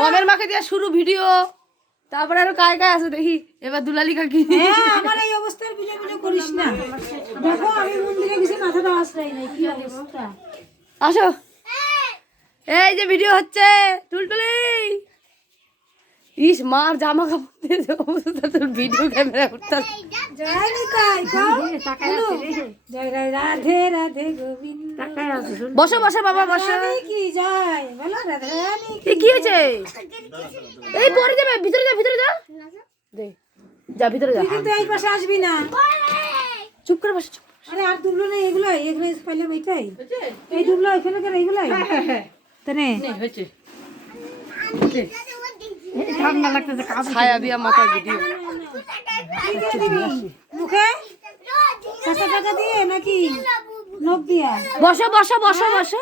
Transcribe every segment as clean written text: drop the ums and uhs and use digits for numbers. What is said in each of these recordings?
মমের মাকে দিয়ে শুরু ভিডিও, তারপরে আরো কায় কায় আছে দেখি। এবার দুলালি কাকি। আমার এই অবস্থার বিলে বিলে করিস না। দেখো আমি মন্দিরে গেছি, মাথাটা আশ্রয় নাই, কি অবস্থা। আসো, এই যে ভিডিও হচ্ছে। টুলটুলি ইস মার জামা কাপড় দিয়ে যে অবস্থা, তোর ভিডিও ক্যামেরা করতে। জয় নিতাই, জয় রাধে রাধে গোবিন্দ। বসো বসো বাবা বসো। কি জয় বলো, রাধে রাধে। কি হয়েছে? এই পরে যাবে, ভিতরে যা, ভিতরে যা, দে যা, ভিতরে যা। কিন্তু এই পাশে আসবি না। চুপ করে বসে। আরে আর দুবলো না, এগুলো এগুলো পাইলাম। এইটাই এই দুবলো, এখানে কেন এইগুলাই তানে হয়েছে। ঠান্ডা লাগতেছে, ছায়া দিয়া মাথায় ভিডিও। মুখে কাঁচা টাকা দিয়ে নাকি নখ দিয়া? বসো বসো বসো বসো।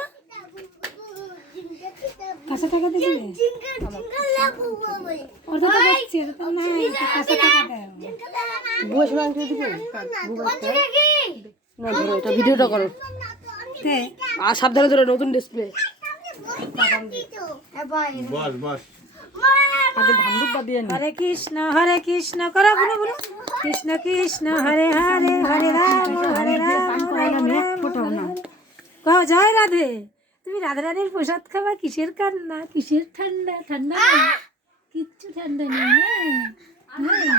কাঁচা টাকা দিয়ে দিবে? ওটা তো দেখছি, ওটা তো নাই, কাঁচা টাকা দেয়। বসে না দিবে না, ধরো এটা ভিডিওটা করো। আর সাবধানে ধরো, নতুন ডিসপ্লে। বস বস। হরে কৃষ্ণ করো, বলো বলো। কৃষ্ণ কৃষ্ণ হরে হরে, হরে রাম হরে রাম, রাম রাম। কও জয় রাধে। তুমি রাধা রানীর প্রসাদ খাবা, কিসের কান্না, কিসের ঠান্ডা? ঠান্ডা কিচ্ছু ঠান্ডা নেই না।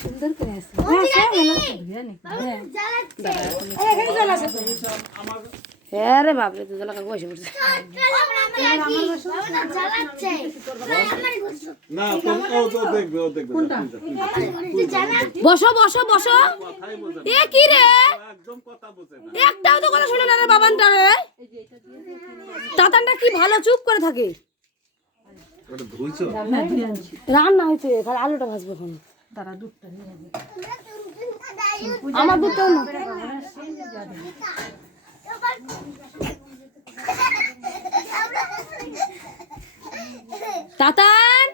সুন্দর করে আছে। এখানে জল আছে তো। হ্যাঁ রে বাপরে, তো জলা কাকু বসে পড়ছে। না ও দেখবে, ও দেখবে। বসো বসো বসো। এ কি রে, একদম কথা বোঝে না। একটাও তো কথা শুনে না রে বাবানটা রে। তাতানটা কি ভালো চুপ করে থাকে। ওটা ধুইছো? রান্না হয়েছে, খালি আলুটা ভাজবো এখন। আমার দুধটাও না। তাতান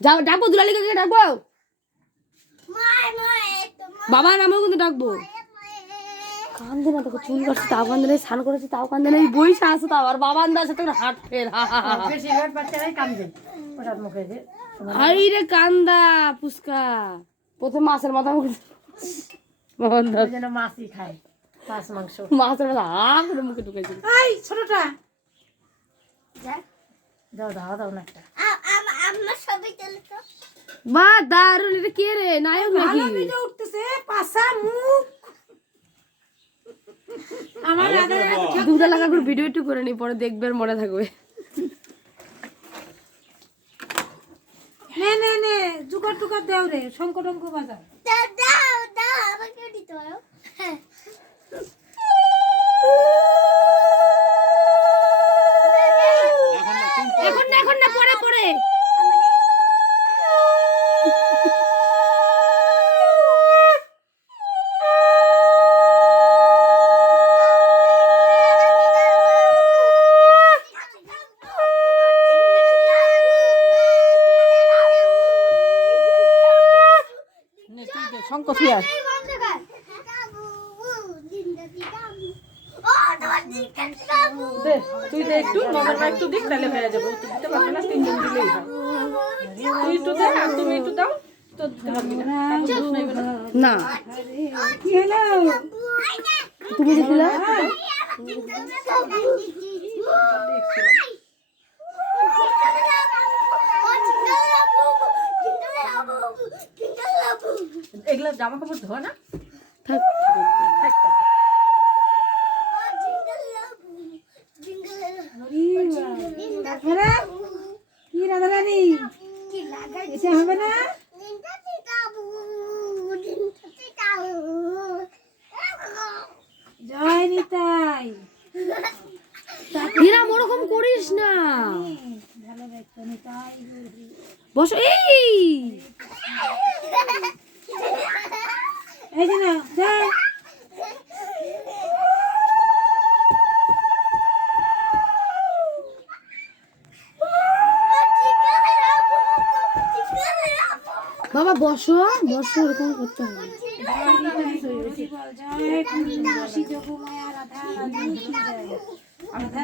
যাও, ডাকবো দুলালি কাকে ডাকবো। বাবা নামেও কিন্তু ডাকবো। কান্দে না, দেখো চুল কাটছে তাও কান্দে নেই, স্নান করেছে তাও কান্দে নেই, বইসা আছে তাও। আর বাবা আন্দার সাথে হাট ফের। হাই রে কান্দা পুচকা। প্রথমে মাছের মাথা মাছই খায়, মাছ মাংস। মাছের মাথা করে মুখে ঢুকেছিল। এই ছোটটা দাও দাও দাও না একটা। বা দারুন, এটা কে রে, নায়ক নাকি? উঠতেছে পাছা মুখ। আমার দুধা লাগা করে ভিডিও একটু করে নি, পরে দেখবে আর মনে থাকবে। নে নে নে, জুগার টুকার দাও রে, শঙ্কর টঙ্ক বাজাও। এখন না, এখন না, পরে পরে। শঙ্কর ফিয়ার তুই দে একটু, মামার মা একটু দিক, তাহলে হয়ে যাবে। তুই দিতে পারবে না, তিনজন দিলেই হয়। তুই একটু দে আর তুমি একটু দাও, তো দিতে পারবি না। না কি হলো? তুমি যে দিলা এগুলো জামা কাপড় ধোয়া না? থাক। কি রাধা রানী এসে হবে না? জয় নিতাই। এরম ওরকম করিস না। ভালো দেখতো নিতাই। বসো। এই এই যে না জয়। বাবা বসো বসো, এরকম করতে হবে। জয় নিতাই, জয় যোগমায়া রাধা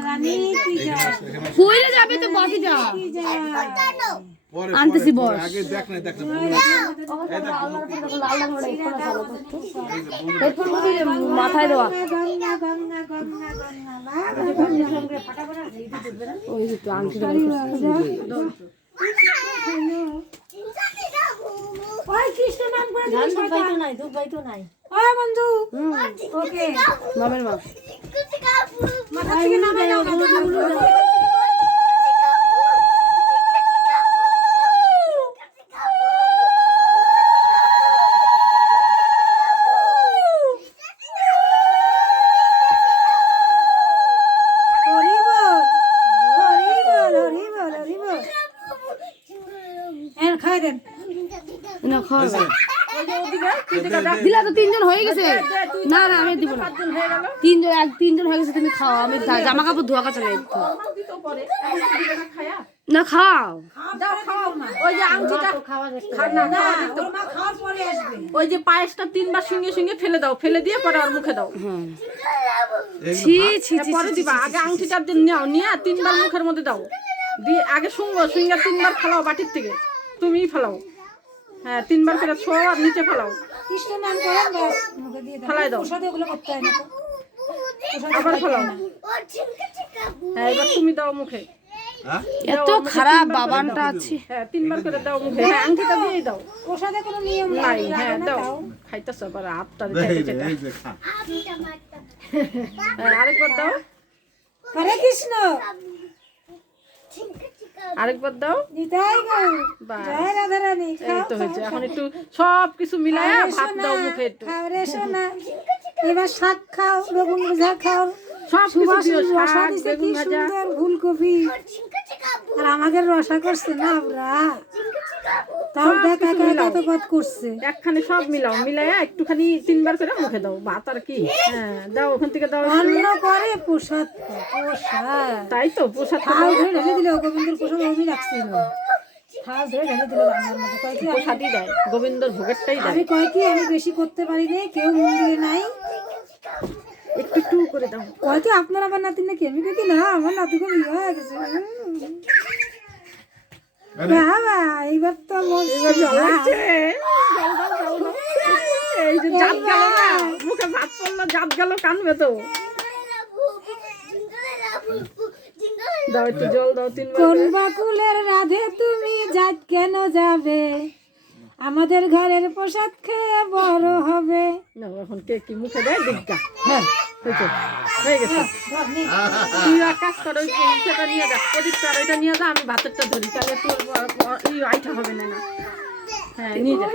রানী কি যায় কইরে যাবে তো বাকিটা পরে আনতেছি বস। আগে দেখ না মাথায় দেওয়া গঙ্গা গঙ্গা গঙ্গা গঙ্গা ফাটাফাটা ওই তো আংটি ওই কৃষ্ণ নাম করে দিবি শয়তান নাই দুধ বাইতো নাই ওই বন্ধু ওকে মামের মা মাথা থেকে নামে যাও খাই দেন না খাওয়া হয়েছে? দিলা তো তিনজন হয়ে গেছে না না আমি দিব না তিনজন হয়ে গেছে তুমি খাও আমি জামা কাপড় ধোয়া কাছে নেই না খাও দাও খাও না ওই যে আংটিটা না ওর মা খাওয়ার পরে আসবে ওই যে পায়েসটা 3 বার সঙ্গে সঙ্গে ফেলে দাও, ফেলে দিয়ে পরে ওর মুখে দাও। ছি ছি ছি পরে দিবা, আগে আংটিটা নাও, নিয়ে 3 বার মুখের মধ্যে দাও, দিয়ে আগে শুঙ্গো 3 বার ফেলাও বাটির থেকে, তুমিই ফেলাও। হ্যাঁ 3 বার করে ছো আর নিচে ফেলাও, কৃষ্ণ নাম করেন বাস মুখে দিয়ে দাও ফেলাই দাও, প্রসাদে ওগুলো করতে হয় না তো আবার ফেলাও। হ্যাঁ এবার তুমি দাও মুখে, হ্যাঁ এত খারাপ বাবানটা আছে হ্যাঁ 3 বার করে দাও মুখে, হ্যাঁ আংটিটা দিয়েই দাও। প্রসাদে কোনো নিয়ম নাই, নাই হ্যাঁ দাও, খাইতেছ আবার আপটা এই খাইতে যে, এই যে খা। হ্যাঁ আরেকবার দাও, হরে কৃষ্ণ আরেকবার দাও। নিতাই গো বাস। জয় রাধা রানী এই তো হয়েছে, এখন একটু সব কিছু মিলায়া ভাত দাও মুখে একটু, খাও রে সোনা এবার শাক খাও বেগুন ভাজা খাও সব কিছু দিও, রসা শাক দিছে কি বেগুন ভাজা, সুন্দর ফুলকপি আর আমাদের রসা করছে না আমরা তাও দেখ একা একা তো কত করছে একখানে সব মিলাও, মিলায়া একটুখানি 3 বার করে মুখে দাও, ভাত আর কি। হ্যাঁ দাও, ওখান থেকে দাও একটু। অন্ন করে প্রসাদ প্রসাদ তাই তো প্রসাদ তো থাল ধরে ঢেলে দিল গোবিন্দর প্রসাদ আমি রাখছিল থাল ধরে ঢেলে দিল রান্নার মধ্যে কয় কি প্রসাদই দেয়, গোবিন্দর ভোগেরটাই দেয়। আমি কয় কি আমি বেশি করতে পারি না কেউ মন্দিরে নাই একটু একটু করে দাও। কয় কি আপনার আবার নাতি নাকি আমি কই কি না আমার নাতি খুব ইয়ে হয়ে গেছে বাবা এইবার তো এই যে জাত গেল না, মুখে ভাত পড়লো, জাত গেল, কানবে তো। দাও একটু জল দাও 3 বার কোন করে। বাকুলের রাধে তুমি যাত কেন যাবে আমাদের ঘরের প্রসাদ খেয়ে বড় হবে নাও এখন কে কি মুখে দেয় দিগা। হ্যাঁ হয়েছে, হয়ে গেছে। তুই এক কাজ কর, ওই সেটা নিয়ে যা, প্রদীপটা আর ওইটা নিয়ে যা, আমি ভাতেরটা ধরি, তাহলে তোর আইটা হবে না। হ্যাঁ নিয়ে যা।